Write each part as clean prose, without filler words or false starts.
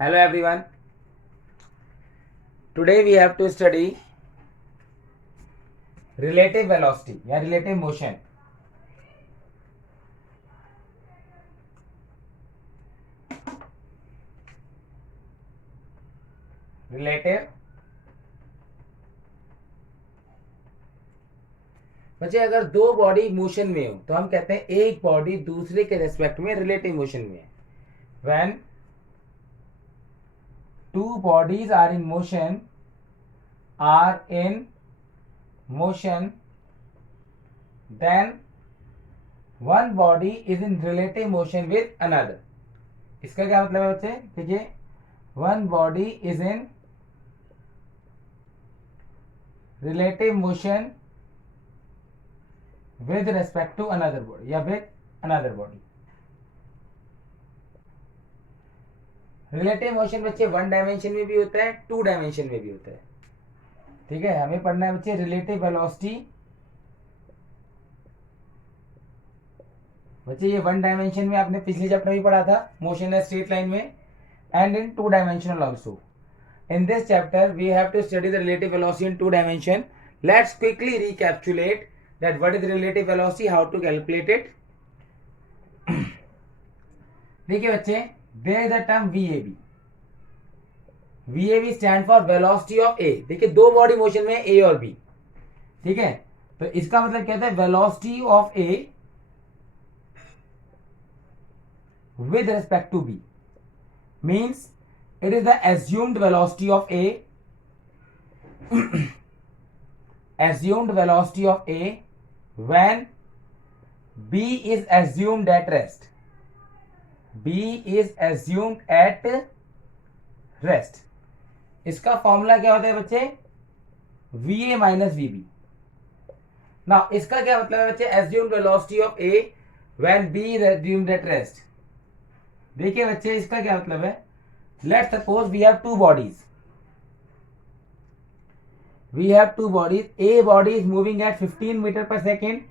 Hello everyone. Today we have to study relative velocity या relative motion. Relative बच्चे अगर दो बॉडी मोशन में हो तो हम कहते हैं एक बॉडी दूसरे के रेस्पेक्ट में रिलेटिव मोशन में है. When two bodies are in motion, then one body is in relative motion with another. इसका क्या मतलब है बच्चे? देखिए, one body is in relative motion with respect to another body या with another body. Relative motion बच्चे one dimension में भी होता है, टू डायमेंशन में भी होता है. ठीक है, हमें पढ़ना है बच्चे रिलेटिव वेलोसिटी. बच्चे ये वन डायमेंशन में आपने पिछले चैप्टर में पढ़ा था, मोशन है स्ट्रेट लाइन में, and in two dimensional also. In this chapter we have to study the relative velocity in two dimension. Let's quickly recapitulate that what is relative velocity, how to calculate it. देखिए बच्चे, there is the term VAB. VAB stand for velocity of A. देखिए दो body motion में A और B. ठीक है, तो इसका मतलब क्या है? velocity of A with respect to B means it is the assumed velocity of A. assumed velocity of A when B is assumed at rest. B is assumed at rest. इसका formula क्या होता है बच्चे? VA minus VB. Now इसका क्या मतलब है बच्चे? assumed velocity of A when B is assumed at rest. देखिए बच्चे, इसका क्या मतलब है? Let's suppose we have two bodies. We have two bodies. A body is moving at 15 meter per second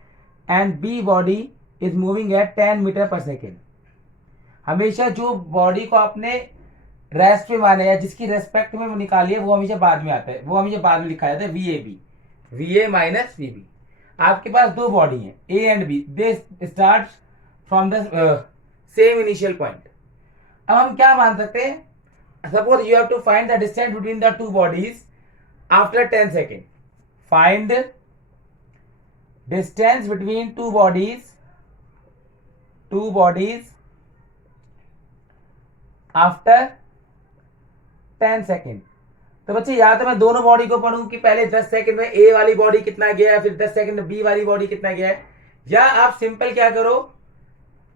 and B body is moving at 10 meter per second. हमेशा जो body को आपने रेस्ट पे माना या जिसकी रेस्पेक्ट में वो निकालिए वो हमेशा बाद में आता है, वो हमेशा बाद में लिखा जाता है VAB, VA माइनस VB. आपके पास दो बॉडी हैं A and B, they start from the same initial point. अब हम क्या मान सकते हैं? Suppose you have to find the distance between the two bodies after 10 second. Find distance between two bodies after 10 second. तो बच्चे या तो मैं दोनों बॉडी को पढ़ूं कि पहले 10 सेकेंड में ए वाली बॉडी कितना गया है, फिर 10 सेकेंड में बी वाली बॉडी कितना गया है, या आप सिंपल क्या करो,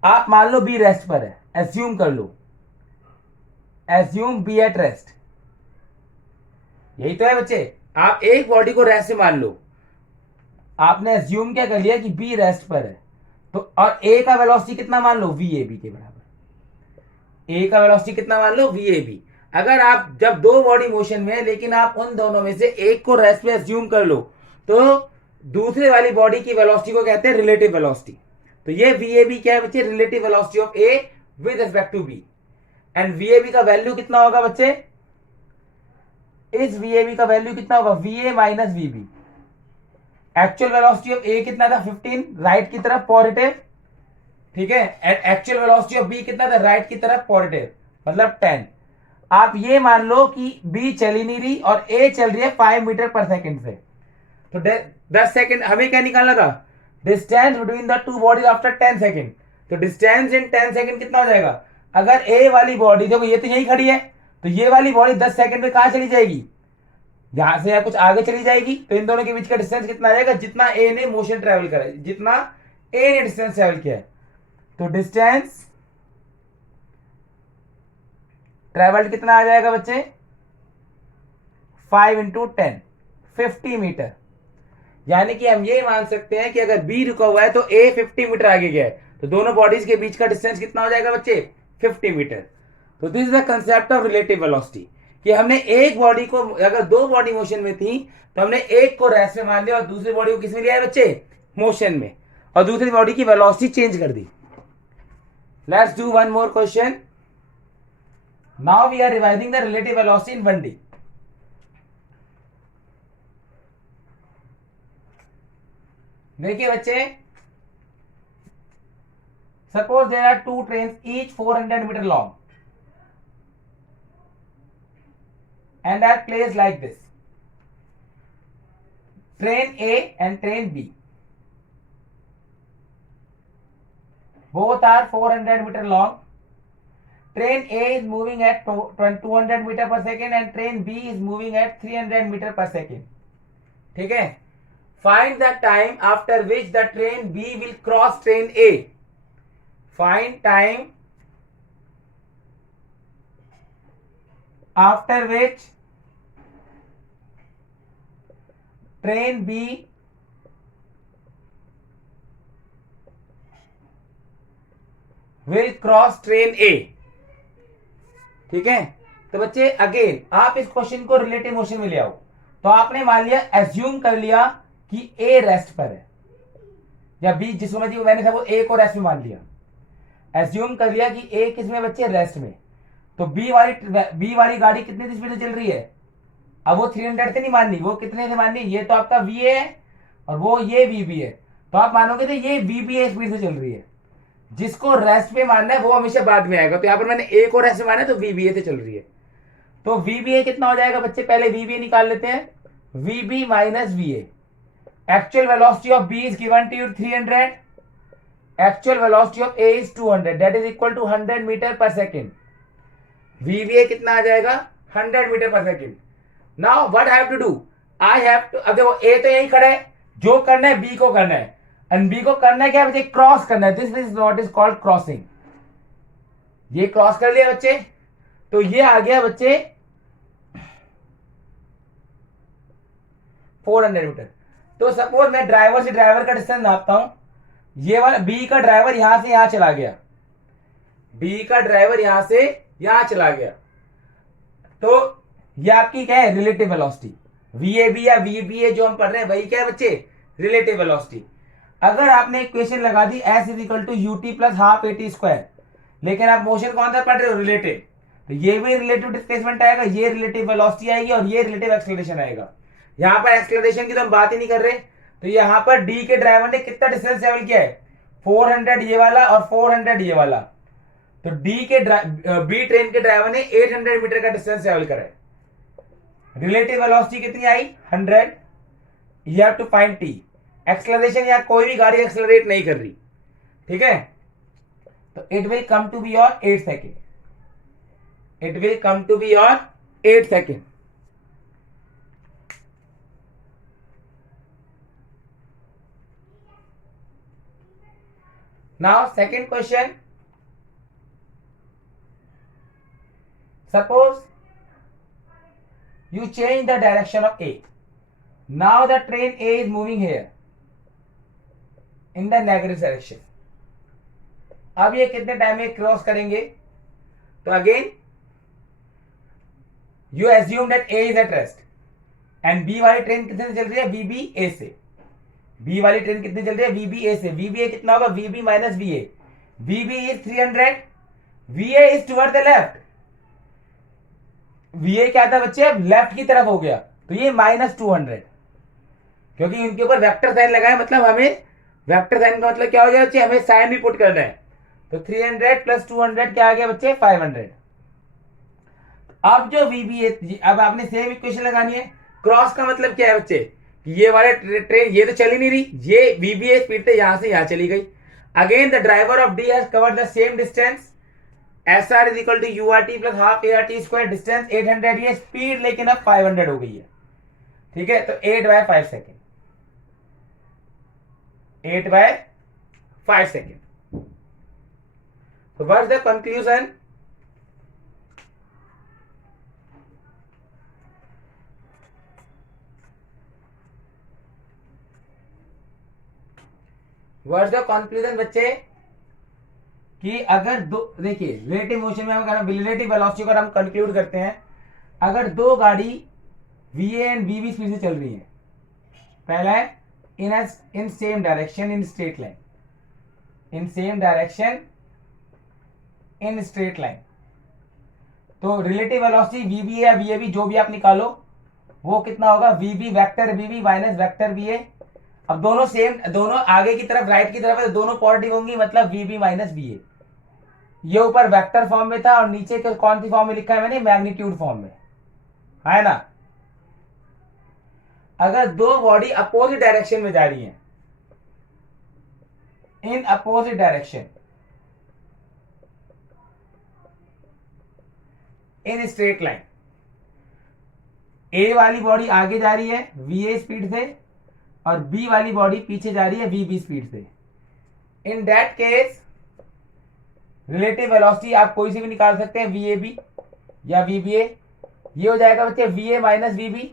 आप मान लो बी रेस्ट पर है, एज्यूम कर लो, एज्यूम बी एट रेस्ट. यही तो है बच्चे, आप एक बॉडी को रेस्ट मान लो, आपने एज्यूम क्या कर लिया कि बी रेस्ट पर है, तो और ए का वेलोसिटी कितना मान लो? VAB के बराबर. ए का वेलोसिटी कितना मान लो? VAB. अगर आप जब दो बॉडी मोशन में है लेकिन आप उन दोनों में से एक को रेस्ट पे एज्यूम कर लो तो दूसरे वाली बॉडी की वेलोसिटी को कहते हैं रिलेटिव वेलोसिटी. तो ये VAB क्या है बच्चे? Relative velocity of A with respect to B. And VAB का वैल्यू कितना होगा बच्चे? इस VAB का वैल्यू कितना होगा? VA minus VB. Actual velocity of A कितना था? 15, राइट की तरफ पॉजिटिव. ठीक है, and actual velocity of B कितना था? राइट की तरफ पॉजिटिव, मतलब 10. आप ये मान लो कि B चली नहीं रही और A चल रही है 5 मीटर पर सेकंड से. तो 10 सेकंड हमें क्या निकालना था? Distance between the two bodies after 10 second. तो डिस्टेंस इन 10 सेकंड कितना हो जाएगा? अगर A वाली बॉडी, देखो ये तो यही खड़ी है, तो ये वाली बॉडी 10 सेकंड में कहां चली जाएगी? यहां से या कुछ आगे चली जाएगी. तो इन दोनों के बीच का डिस्टेंस कितना आ जाएगा? जितना A ने मोशन ट्रेवल करा है, जितना A ने डिस्टेंस ट्रेवल किया है. तो डिस्टेंस ट्रेवल्ड कितना आ जाएगा बच्चे? 5 इंटू 10, 50 मीटर. यानी कि हम ये मान सकते हैं कि अगर B रुका हुआ है तो A 50 मीटर आगे गया है, तो दोनों बॉडीज के बीच का डिस्टेंस कितना हो जाएगा बच्चे? 50 मीटर. तो this is the concept of relative velocity, कि हमने एक बॉडी को, अगर दो बॉडी मोशन में थी तो हमने एक को रेस्ट में मान लिया और दूसरी बॉडी को किसमें लिया है बच्चे? मोशन में, और दूसरी बॉडी की वेलोसिटी चेंज कर दी. Let's do one more question. Now we are revising the relative velocity in 1D. देखिए बच्चे, suppose there are two train each 400 metre long and are placed like this. Train A and train B. Both are 400 meter long. Train A is moving at 200 meter per second and train B is moving at 300 meter per second. ठीक है? Find the time after which the train B will cross train A. Find time after which train B will cross train A. ठीक है? तो बच्चे again आप इस question को relative motion में ले आओ. तो आपने मान लिया, एज्यूम कर लिया कि A रेस्ट पर है या B, जिसको मैंने सब A को रेस्ट में मान लिया. एज्यूम कर लिया कि A किसमें बच्चे, रेस्ट में. तो बी वाली गाड़ी कितने स्पीड से चल रही है? अब वो 300 से नहीं माननी, वो कितने से माननी? ये तो आपका VA है और वो ये VB है. तो आप मानोगे तो ये VBA स्पीड से चल रही है. जिसको रेस्ट पे मानना है वो हमेशा बाद में आएगा. तो यहाँ पर मैंने A को रेस्ट में माना है, तो VBA से चल रही है. तो VBA कितना हो जाएगा बच्चे? पहले VBA निकाल लेते हैं. VB minus VA. Actual velocity of B is given to you 300. Actual velocity of A is 200. That is equal to 100 metre per second. VBA कितना आ जाएगा? 100 metre per second. Now what I have to do? I have to, अब देखो A तो यही खड़ा है, जो करना है B को करना है. एंड B को करना है क्या बच्चे? क्रॉस करना है. This is what is called crossing. ये क्रॉस कर लिया बच्चे. तो ये आ गया बच्चे 400 मीटर. तो सपोज मैं ड्राइवर से ड्राइवर का डिस्टेंस नापता हूं. ये वाला B का ड्राइवर यहां से यहां चला गया. B का ड्राइवर यहां से यहां चला गया. तो ये आपकी क्या है? Relative velocity. VAB या VBA जो हम पढ़ रहे हैं वही क्या है बच्चे? Relative velocity. अगर आपने इक्वेशन लगा दी S is equal to UT plus half AT square, लेकिन आप मोशन कौन सा पढ़ रहे हो? रिलेटिव. तो ये भी रिलेटिव डिस्प्लेसमेंट आएगा, ये रिलेटिव वेलोसिटी आएगी और ये रिलेटिव एक्सेलरेशन आएगा. यहां पर एक्सेलरेशन की तो हम बात ही नहीं कर रहे. तो यहां पर D के ड्राइवर ने कितना डिस्टेंस ट्रेवल किया है? 400 ये वाला और 400 ये वाला. तो B ट्रेन के ड्राइवर ने 800 मीटर का डिस्टेंस ट्रेवल करा है. रिलेटिव वेलोसिटी कितनी आई? 100. You have to find T. Acceleration, या कोई भी गाड़ी एक्सेलरेट नहीं कर रही. ठीक है? तो it will come to be your 8 second. It will come to be your 8 second. Now second question. Suppose you change the direction of A. Now the train A is moving here in the negative direction. अब ये कितने time में cross करेंगे? तो again you assume that A is at rest and B वाली train कितने से चल रही है? VBA से. B वाली ट्रेन कितने चल रही है? VBA से. VBA कितना होगा? VB minus VA. VB is 300. VA is toward the left. VA क्या था बच्चे? लेफ्ट की तरफ हो गया. तो ये माइनस 200, क्योंकि इनके ऊपर वेक्टर साइन लगा है. मतलब हमें वेक्टर साइन का मतलब क्या हो गया बच्चे? हमें साइन भी पुट करना है. तो 300 प्लस 200 क्या आ गया बच्चे? 500. अब जो VBA, अब आपने सेम इक्वेशन लगानी है. क्रॉस का मतलब क्या है बच्चे? ये वाले ट्रेन ये तो चली नहीं रही, ये VBA स्पीड से यहां से यहां चली गई. Again the driver of D has covered the same distance. SR is equal to URT plus half ART square. Distance 800, ये स्पीड लेकिन अब 500 हो गई है. ठीक है? तो 8/5 सेकेंड. 8/5 सेकेंड. तो what is the conclusion? What is the conclusion बच्चे? कि अगर दो, देखिए रिलेटिव मोशन में हम रिलेटिव वेलोसिटी को हम कंक्लूड करते हैं. अगर दो गाड़ी VA एंड VB स्पीड से चल रही है, पहला है in same direction in straight line. In same direction in straight line. तो रिलेटिव वेलोसिटी वीबी या वीएबी जो भी आप निकालो वो कितना होगा, VB vector VB minus vector VA. अब दोनों सेम, दोनों आगे की तरफ राइट की तरफ है तो दोनों पॉजिटिव होंगी, मतलब वीबी माइनस वीए। ये ऊपर वेक्टर फॉर्म में था और नीचे कौन सी फॉर्म में लिखा है मैंने, मैग्नीट्यूड फॉर्म में, है ना। अगर दो बॉडी अपोजिट डायरेक्शन में जा रही हैं, in opposite direction in straight line, A वाली बॉडी आगे जा रही है वीए स्पीड से और बी वाली बॉडी पीछे जा रही है वीबी स्पीड से, in that case relative velocity आप कोई सी भी निकाल सकते हैं, वीएबी या वीबीए। ये हो जाएगा बच्चे वीए माइनस वीबी।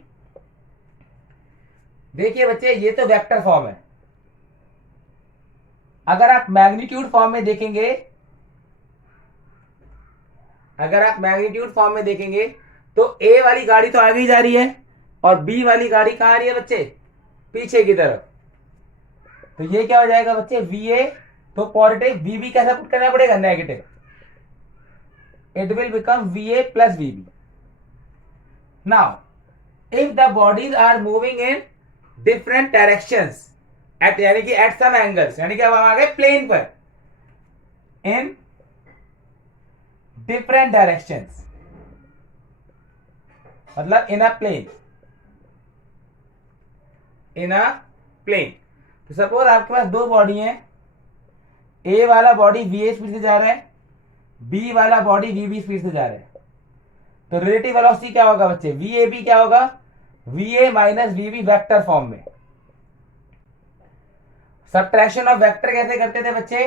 देखिए बच्चे ये तो वेक्टर फॉर्म है, अगर आप मैग्नीट्यूड फॉर्म में देखेंगे, अगर आप मैग्नीट्यूड फॉर्म में देखेंगे तो ए वाली गाड़ी तो आगे ही जा रही है और बी वाली गाड़ी कहां आ रही है बच्चे, पीछे की तरफ। तो ये क्या हो जाएगा बच्चे, वीए तो पॉजिटिव, वीबी कैसा पुट करना पड़ेगा, negative. It will become VA plus VB. Now if the bodies are moving in different directions at, यानी कि एट सम एंगल्स, यानी कि अब हम आ गए प्लेन पर, इन डिफरेंट डायरेक्शंस मतलब इन अ प्लेन, इन अ प्लेन। तो सपोज आपके पास दो बॉडी हैं, ए वाला बॉडी वीए स्पीड से जा रहा है, बी वाला बॉडी वीबी स्पीड से जा रहा है। तो रिलेटिव वेलोसिटी क्या होगा बच्चे, वीएबी क्या होगा, वीए माइनस वीबी वेक्टर फॉर्म में। सब्ट्रैक्शन ऑफ वेक्टर कैसे करते थे बच्चे,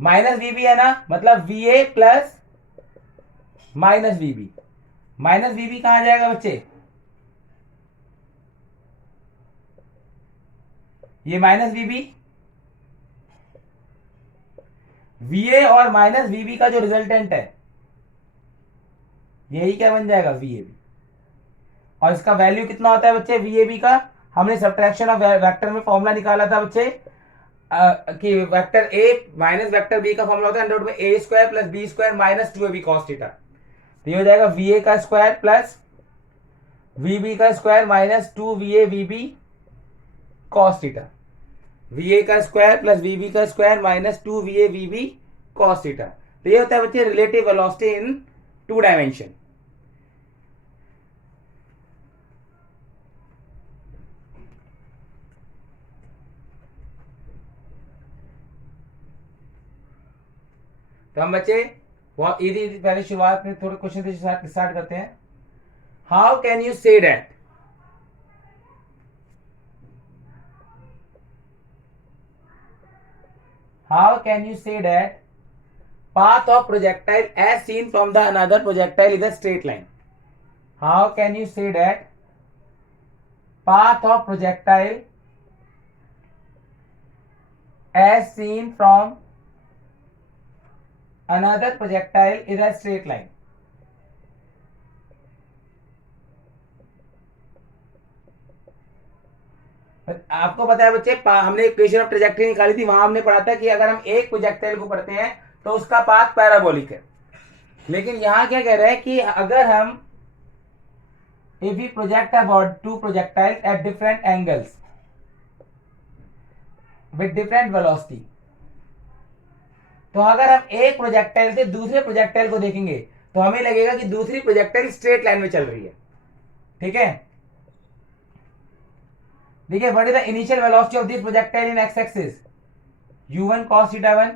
माइनस वीबी है ना, मतलब वीए प्लस माइनस वीबी। माइनस वीबी कहां जाएगा बच्चे, ये माइनस वीबी, वीए और माइनस वीबी का जो रिजल्टेंट है यही क्या बन जाएगा, वीएबी। और इसका वैल्यू कितना होता है बच्चे, वीएबी का हमने सब्ट्रैक्शन ऑफ वेक्टर में फॉर्मूला निकाला था बच्चे, कि vector A minus vector B का फॉर्मूला होता है अंडर रूट में A square plus B square minus 2ab cos theta. तो ये हो जाएगा वीए का स्क्वायर प्लस वीबी का square minus 2va VB cos theta. VA का स्क्वायर प्लस वीबी का square minus 2va VB cos theta. तो ये होता है बच्चे relative velocity in two dimension. तो हम बच्चे पहले शुरुआत में थोड़े क्वेश्चन से स्टार्ट करते हैं। How can you say that, how can you say that path of projectile as seen from the another projectile is a straight line? How can you say that path of projectile as seen from another projectile is a straight line? आपको पता है बच्चे, हमने equation of trajectory निकाली थी, वहां हमने पढ़ा था कि अगर हम एक प्रोजेक्टाइल को पढ़ते हैं तो उसका पाथ पैराबोलिक है। लेकिन यहां क्या कह रहा है कि अगर हम if we project about two projectiles at different angles with different velocity, तो अगर हम एक प्रोजेक्टाइल से दूसरे प्रोजेक्टाइल को देखेंगे तो हमें लगेगा कि दूसरी प्रोजेक्टाइल स्ट्रेट लाइन में चल रही है। ठीक है, देखिए what is the initial velocity of this projectile in X axis, u1 cos theta 1,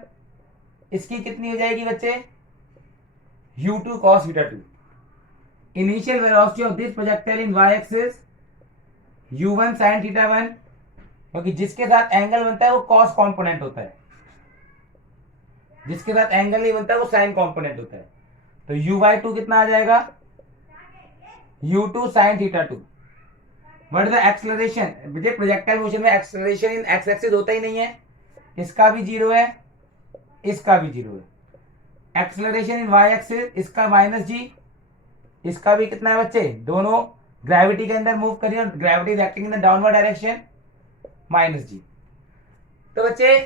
इसकी कितनी हो जाएगी बच्चे, u2 cos theta 2। Initial velocity of this projectile in y axis u1 sin theta 1, क्योंकि जिसके साथ एंगल बनता है वो cos कंपोनेंट होता है, जिसके साथ एंगल नहीं बनता वो sin कंपोनेंट होता है। तो u/2 कितना आ जाएगा, u2 sin theta 2। What is the acceleration, मुझे प्रोजेक्टाइल मोशन में एक्सेलरेशन इन एक्स एक्सिस होता ही नहीं है, इसका भी जीरो है, इसका भी जीरो है। एक्सेलरेशन इन वाई एक्सिस, इसका माइनस जी, इसका भी कितना है बच्चे, दोनों ग्रेविटी के अंदर मूव कर रही है, gravity acting in the downward direction, minus G. तो बच्चे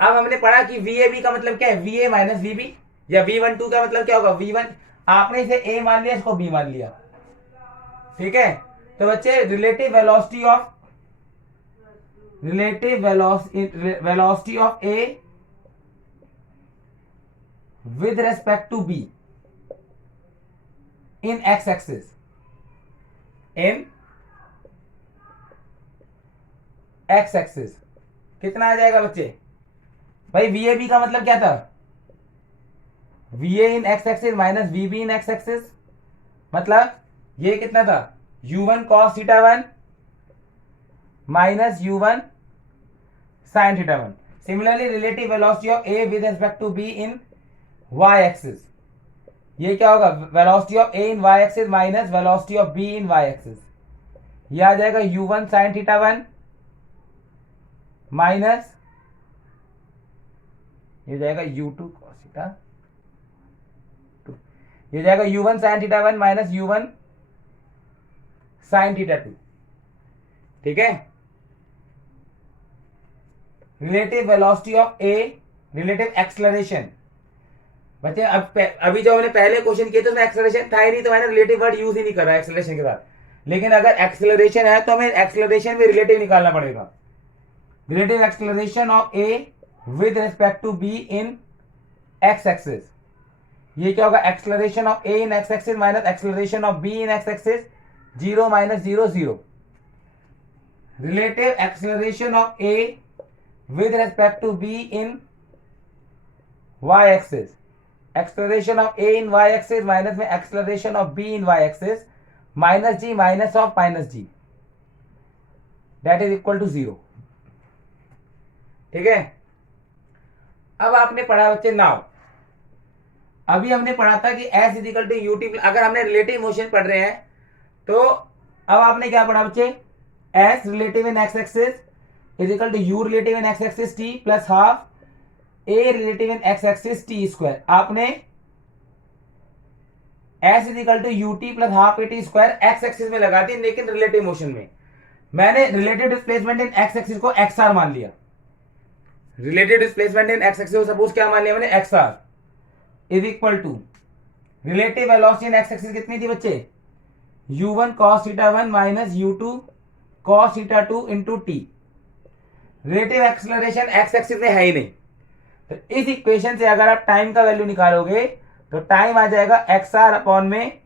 अब हमने पढ़ा कि वीएबी का मतलब क्या है, वीए माइनस वीबी, या V12 का मतलब क्या होगा, V1 आपने इसे ए मान लिया, इसको बी मान लिया, ठीक है। तो बच्चे relative velocity of A with respect to b in x axis, in x axis कितना आ जाएगा बच्चे? भाई VAB का मतलब क्या था? VA in x axis minus VB in x axis, मतलब ये कितना था? U1 cos theta 1 minus U1 sin theta 1. Similarly relative velocity of A with respect to B in y axis, ये क्या होगा? Velocity of A in y axis minus velocity of b in y axis, ये आ जाएगा u1 sin theta 1 minus ये जाएगा u2 cos theta 2, ये जाएगा u1 sin theta 1 minus u1 sin theta 2, ठीक है। Relative velocity of A, relative acceleration, बच्चे अभी जो हमने पहले क्वेश्चन किए थे उसमें एक्सेलरेशन था ही नहीं, तो मैंने रिलेटिव वर्ड यूज ही नहीं करा एक्सेलरेशन के साथ। लेकिन अगर एक्सेलरेशन है तो हमें एक्सेलरेशन में रिलेटिव निकालना पड़ेगा। Relative acceleration of A with respect to B in X axis, ये क्या होगा? Acceleration of A in X axis minus acceleration of B in X axis, 0 माइनस 0 0। Relative acceleration of A with respect to B in Y axis, acceleration of A in Y axis minus में acceleration of B in Y axis, minus G minus of minus G, that is equal to 0, ठीक है। अब आपने पढ़ा बच्चे now, अभी हमने पढ़ा था कि S is equal to UT, अगर हमने रिलेटिव मोशन पढ़ रहे हैं तो अब आपने क्या पढ़ा बच्चे? S relative in X axis is equal to U relative in X axis T plus half A relative in X axis T square. आपने S is equal to UT plus half A T square X axis में लगा दी, लेकिन relative motion में मैंने relative displacement in X axis को X R मान लिया। Relative displacement in X axis को सपोज क्या मान लिया मैंने? X are is equal to relative velocity in X axis कितनी थी बच्चे? u1 cos theta 1 minus u2 cos theta 2 into T. Relative acceleration X axis में है ही नहीं, तो इस इक्वेशन से अगर आप टाइम का वैल्यू निकालोगे तो टाइम आ जाएगा एक्स आर अपॉन में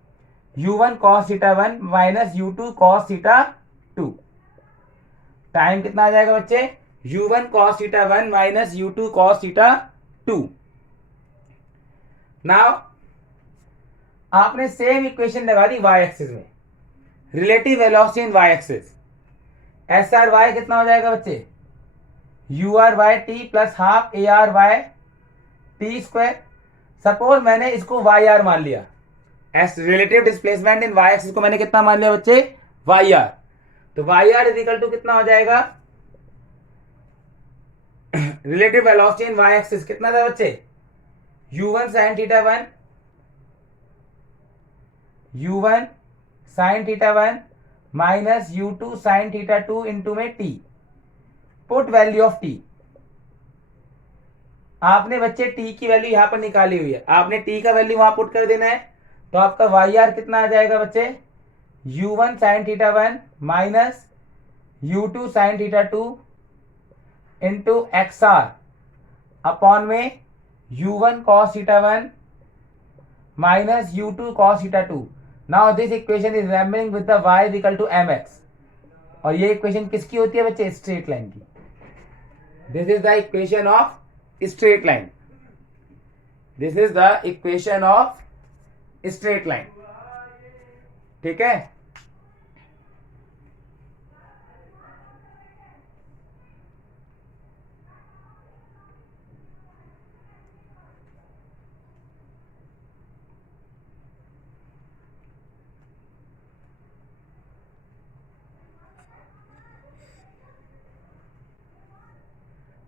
u1 cos theta 1 minus u2 cos theta 2। Time कितना आ जाएगा बच्चे? u1 cos theta 1 minus u2 cos theta 2। Now आपने सेम इक्वेशन लगा दी y एक्सिस में, relative velocity in y axis, S R Y कितना हो जाएगा बच्चे? U R Y T plus half A R Y T square. Suppose मैंने इसको वाई आर मान लिया, S relative displacement in Y axis को मैंने कितना मान लिया बच्चे? Y R. तो Y R is equal to कितना हो जाएगा? Relative velocity in Y axis कितना था बच्चे? u1 sin theta 1 u1 sin theta 1 minus u2 sin theta 2 into में t। Put value of t, आपने बच्चे t की वैल्यू यहां पर निकाली हुई है, आपने t का वैल्यू वहां पुट कर देना है। तो आपका वाई आर कितना आ जाएगा बच्चे? u1 sin theta 1 minus u2 sin theta 2 into X R upon में u1 cos theta 1 minus u2 cos theta 2। Now this equation is remembering with the y is equal to mx, और ये इक्वेशन किसकी होती है बच्चे? स्ट्रेट लाइन की। This is the equation of straight line, this is the equation of straight line, ठीक है।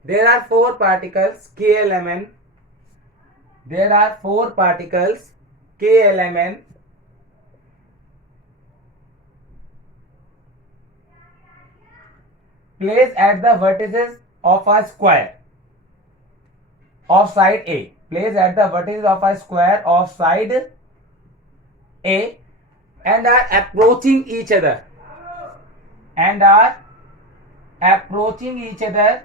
There are four particles KLMN. There are four particles KLMN placed at the vertices of a square of side A. Placed at the vertices of a square of side A and are approaching each other and are approaching each other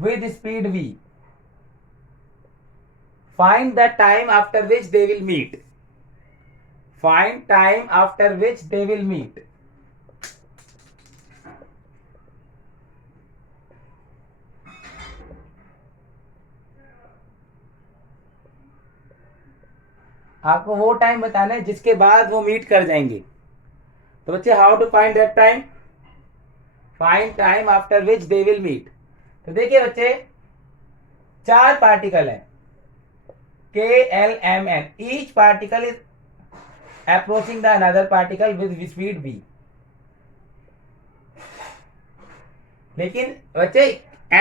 with speed v. Find the time after which they will meet. Find time after which they will meet. आपको वो time बताना है जिसके बाद वो meet कर जाएंगे. तो बच्चे how to find that time? Find time after which they will meet. तो देखिए बच्चे 4 पार्टिकल है K, L, M, N. Each particle is approaching the another particle with speed v. लेकिन बच्चे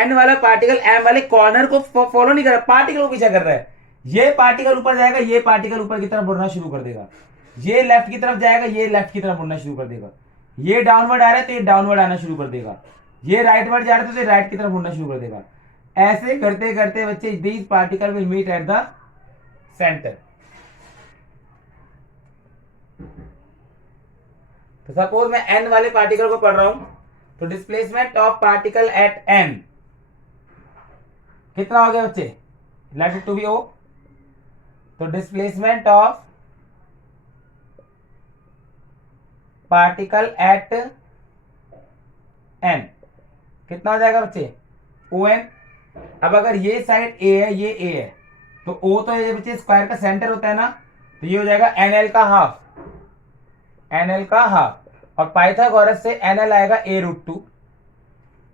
N वाला पार्टिकल M वाले कॉर्नर को follow नहीं कर रहा, पार्टिकल को पीछा कर रहा है. ये पार्टिकल ऊपर जाएगा, ये पार्टिकल ऊपर की तरफ बढ़ना शुरू कर देगा. ये लेफ्ट की तरफ जाएगा, ये लेफ्ट की तरफ बढ़ना शुरू कर देगा. ये डाउनवर्ड आ रहा है तो ये डाउनवर्ड आना शुरू कर देगा. ये राइटवर्ड जा रहा है तो ये राइट की तरफ बढ़ना शुरू कर देगा. ऐसे करते करते बच्चे these particle will meet at the centre. तो सपोज मैं N वाले पार्टिकल को पढ़ रहा हूं, तो displacement of particle at N कितना हो गया बच्चे? Let it to be O. तो displacement of particle at N कितना हो जाएगा बच्चे? ON. अब अगर ये साइड A है, ये A है, तो O तो ये बच्चे स्क्वायर का सेंटर होता है ना, तो ये हो जाएगा NL का हाफ. NL का हाफ. और पाइथागोरस से NL आएगा A√2.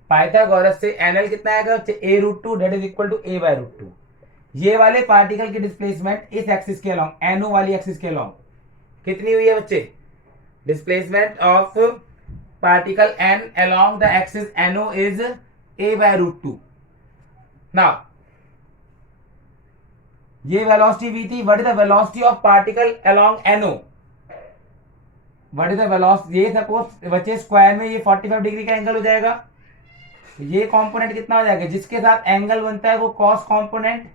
पाइथागोरस से NL कितना आएगा बच्चे? A√2 that is equal to A/√2. ये वाले पार्टिकल की डिस्प्लेसमेंट इस एक्सिस के अलोंग, NO वाली एक्सिस के अलोंग कितनी हुई है बच्चे? Displacement of particle N along the axis NO is A/√2. Now ये वेलोसिटी v थी. What is the velocity of particle along NO? What is the velocity? ये सपोज बच्चे स्क्वायर में ये 45 डिग्री का एंगल हो जाएगा. ये कंपोनेंट कितना हो जाएगा? जिसके साथ एंगल बनता है वो कॉस कंपोनेंट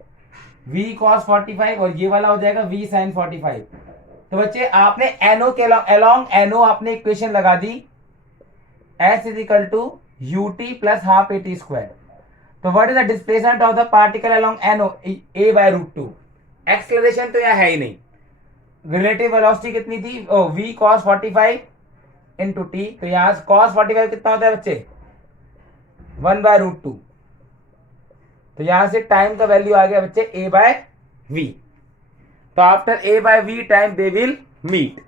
v cos 45 और ये वाला हो जाएगा v sin 45. तो बच्चे आपने NO के अलोंग NO आपने इक्वेशन लगा दी S is equal to ut plus half at square. तो what is the displacement of the particle along NO? A/√2. एक्सेलरेशन तो यहाँ है ही नहीं. रिलेटिव वेलोसिटी कितनी थी? v cos 45 into t. तो यहाँ cos 45 कितना होता है बच्चे? 1/√2. तो यहां से टाइम का वैल्यू आ गया बच्चे A/v. तो after A/v time they will meet.